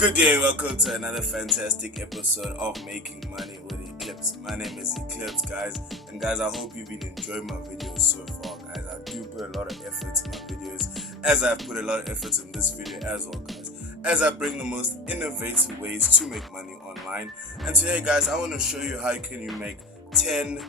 Good day, welcome to another fantastic episode of Making Money with Eclipse. My name is Eclipse, guys, and guys, I hope you've been enjoying my videos so far, guys. I do put a lot of effort in my videos, as I've put a lot of effort in this video as well, guys, as I bring the most innovative ways to make money online. And today, guys, I want to show you how you make $10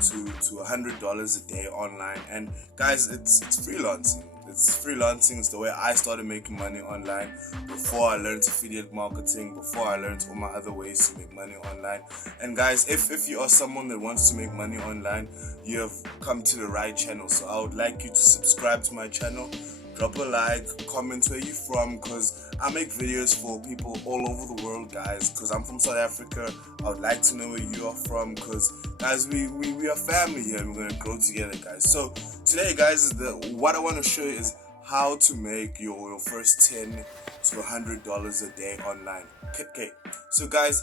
to $100 a day online. And guys, it's freelancing. It's the way I started making money online before I learned affiliate marketing, before I learned all my other ways to make money online. And guys, if you are someone that wants to make money online, you have come to the right channel. So I would like you to subscribe to my channel, drop a like, comment where you're from, because I make videos for people all over the world, guys, because I'm from South Africa. I would like to know where you are from, because guys, we are family here and we're going to grow together, guys. So today, guys, what I want to show you is how to make your first $10 to $100 a day online. Okay, so guys,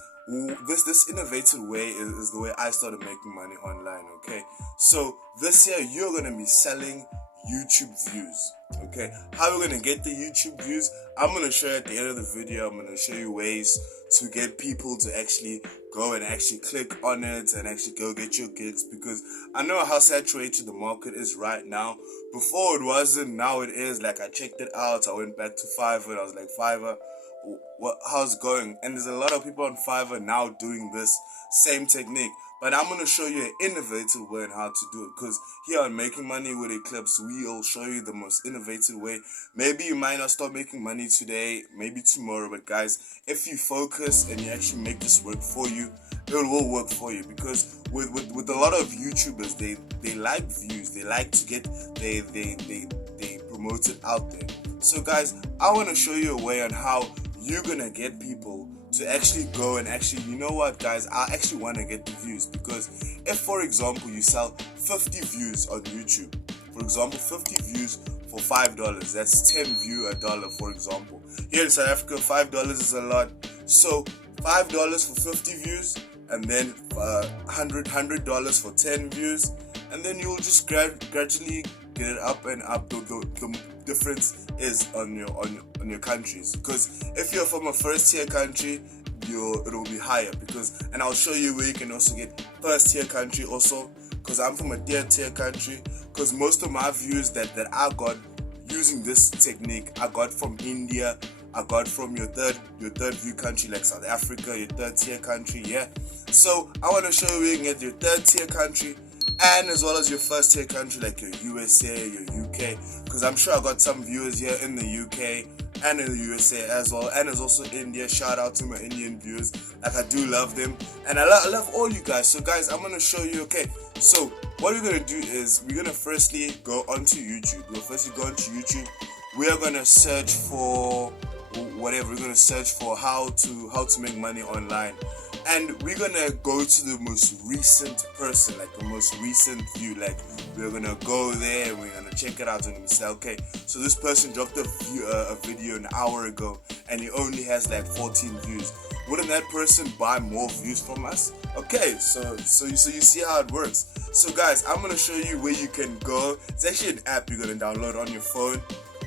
this innovative way is the way I started making money online. Okay, so this year you're going to be selling YouTube views. Okay, how we're gonna get the YouTube views, I'm gonna show you at the end of the video. I'm gonna show you ways to get people to actually go and actually click on it and actually go get your gigs, because I know how saturated the market is right now. Before it wasn't, now it is. Like, I checked it out, I went back to Fiverr and I was like, Fiverr, how's it going? And there's a lot of people on Fiverr now doing this same technique. But I'm going to show you an innovative way on how to do it, because here on Making Money with Eclipse, we'll show you the most innovative way. Maybe you might not start making money today, maybe tomorrow, but guys, if you focus and you actually make this work for you, it will work for you. Because with a lot of YouTubers, they like views, they like to get they promote it out there. So guys, I want to show you a way on how you're gonna get people to actually go and actually, you know what, guys, I actually want to get the views. Because if, for example, you sell 50 views on YouTube, for example, 50 views for $5, that's 10 view a dollar, for example. Here in South Africa, $5 is a lot. So $5 for 50 views, and then $100 for 10 views, and then you'll just gradually get it up and up. The difference is on your countries, because if you're from a first tier country, it'll be higher. And I'll show you where you can also get first tier country also, because I'm from a third tier country. Because most of my views that I got using this technique, I got from India, I got from your third view country like South Africa, your third tier country. Yeah, so I want to show you where you can get your third tier country, and as well as your first tier country like your USA, your UK, because I'm sure I got some viewers here in the UK and in the USA as well, and there's also India. Shout out to my Indian viewers, like, I do love them, and I love all you guys. So guys, I'm gonna show you. Okay, so what we're gonna do is we're gonna firstly go onto YouTube. We are gonna search for whatever. We're gonna search for how to make money online. And we're gonna go to the most recent person, like the most recent view. Like, we're gonna go there and we're gonna check it out and we say, okay, so this person dropped a video an hour ago and he only has like 14 views. Wouldn't that person buy more views from us? Okay, so you see how it works. So guys, I'm gonna show you where you can go. It's actually an app you're gonna download on your phone.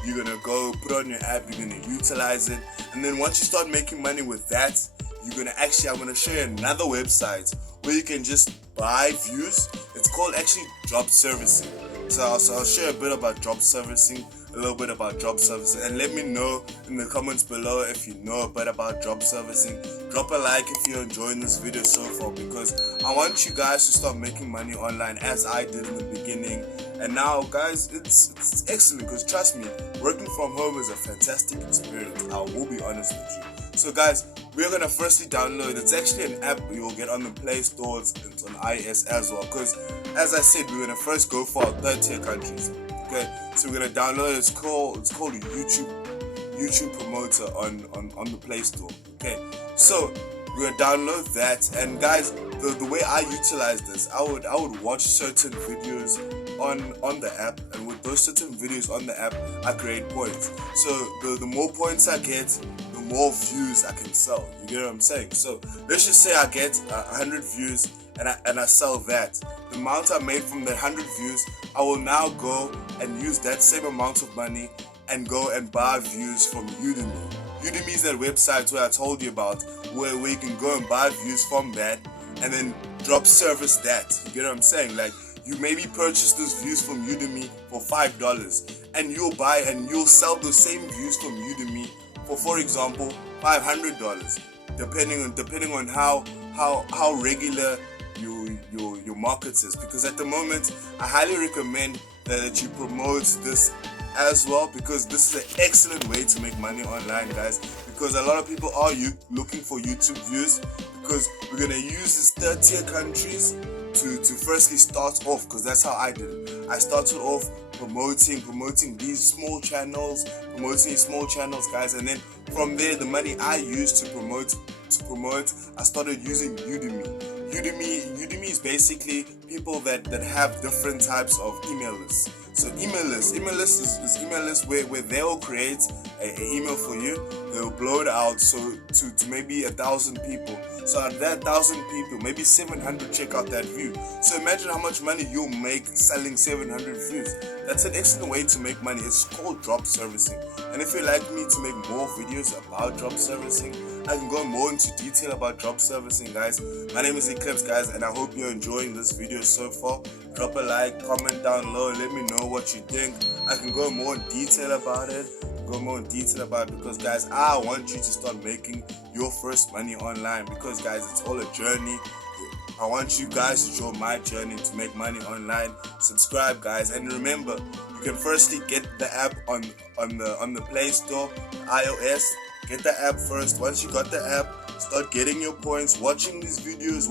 You're gonna go put on your app, you're gonna utilize it, and then once you start making money with that, I'm gonna show you another website where you can just buy views. It's called actually job servicing. So I'll show you a bit about job servicing, a little bit about job servicing, and let me know in the comments below if you know a bit about job servicing. Drop a like if you're enjoying this video so far, because I want you guys to start making money online as I did in the beginning. And now, guys, it's excellent, because trust me, working from home is a fantastic experience. I will be honest with you. So guys, we're gonna firstly download. It's actually an app you'll get on the Play stores. It's on iOS as well, because as I said, we're gonna first go for our third tier countries. Okay, so we're gonna download it. It's called YouTube Promoter on the Play Store. Okay, so we're gonna download that. And guys, the way I utilize this, I would watch certain videos on the app, and with those certain videos on the app, I create points. So the more points I get, the more views I can sell. You get what I'm saying? So let's just say I get 100 views and I sell that. The amount I made from the 100 views, I will now go and use that same amount of money and go and buy views from Udemy. Udemy is that website where I told you about, where you can go and buy views from that and then drop service that. You get what I'm saying? Like, you maybe purchase those views from Udemy for $5 and you'll buy and you'll sell the same views from Udemy for example, $500, depending on how regular your market is. Because at the moment, I highly recommend that you promote this as well, because this is an excellent way to make money online, guys. Because a lot of people are looking for YouTube views, because we're gonna use these third-tier countries to firstly start off, because that's how I did it. I started off promoting these small channels, guys, and then from there, the money I used to promote, I started using Udemy. Udemy is basically people that have different types of email lists. So email list is email list where they'll create an email for you. They'll blow it out so to maybe 1,000 people. So at that 1,000 people, maybe 700 check out that view. So imagine how much money you'll make selling 700 views. That's an excellent way to make money. It's called drop servicing. And if you'd like me to make more videos about drop servicing, I can go more into detail about drop servicing, guys. My name is Eclipse, guys, and I hope you're enjoying this video so far. Drop a like, comment down low, let me know what you think. I can go more in detail about it. Because, guys, I want you to start making your first money online, because, guys, it's all a journey. I want you guys to join my journey to make money online. Subscribe, guys, and remember, you can firstly get the app on the Play Store, iOS. Get the app first. Once you got the app, start getting your points, watching these videos,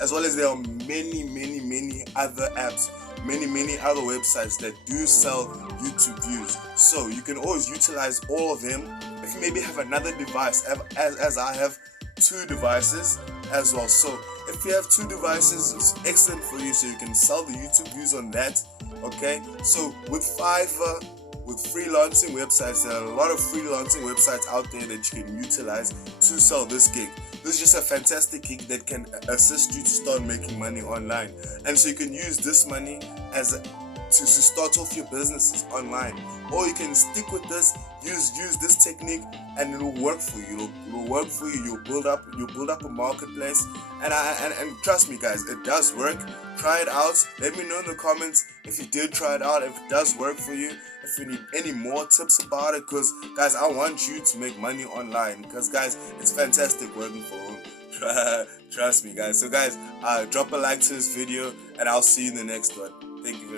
as well as there are many other apps, many other websites that do sell YouTube views. So you can always utilize all of them. If you maybe have another device, as I have 2 devices as well. So if you have 2 devices, it's excellent for you, so you can sell the YouTube views on that. Okay, so with Fiverr, with freelancing websites, there are a lot of freelancing websites out there that you can utilize to sell this gig. This is just a fantastic gig that can assist you to start making money online. And so you can use this money to start off your businesses online. Or you can stick with this, use this technique, and it'll work for you. It'll work for you. You'll build up a marketplace. And trust me, guys, it does work. Try it out. Let me know in the comments if you did try it out, if it does work for you, if you need any more tips about it, because, guys, I want you to make money online, because, guys, it's fantastic working for home. Trust me, guys. So, guys, drop a like to this video, and I'll see you in the next one. Thank you very much.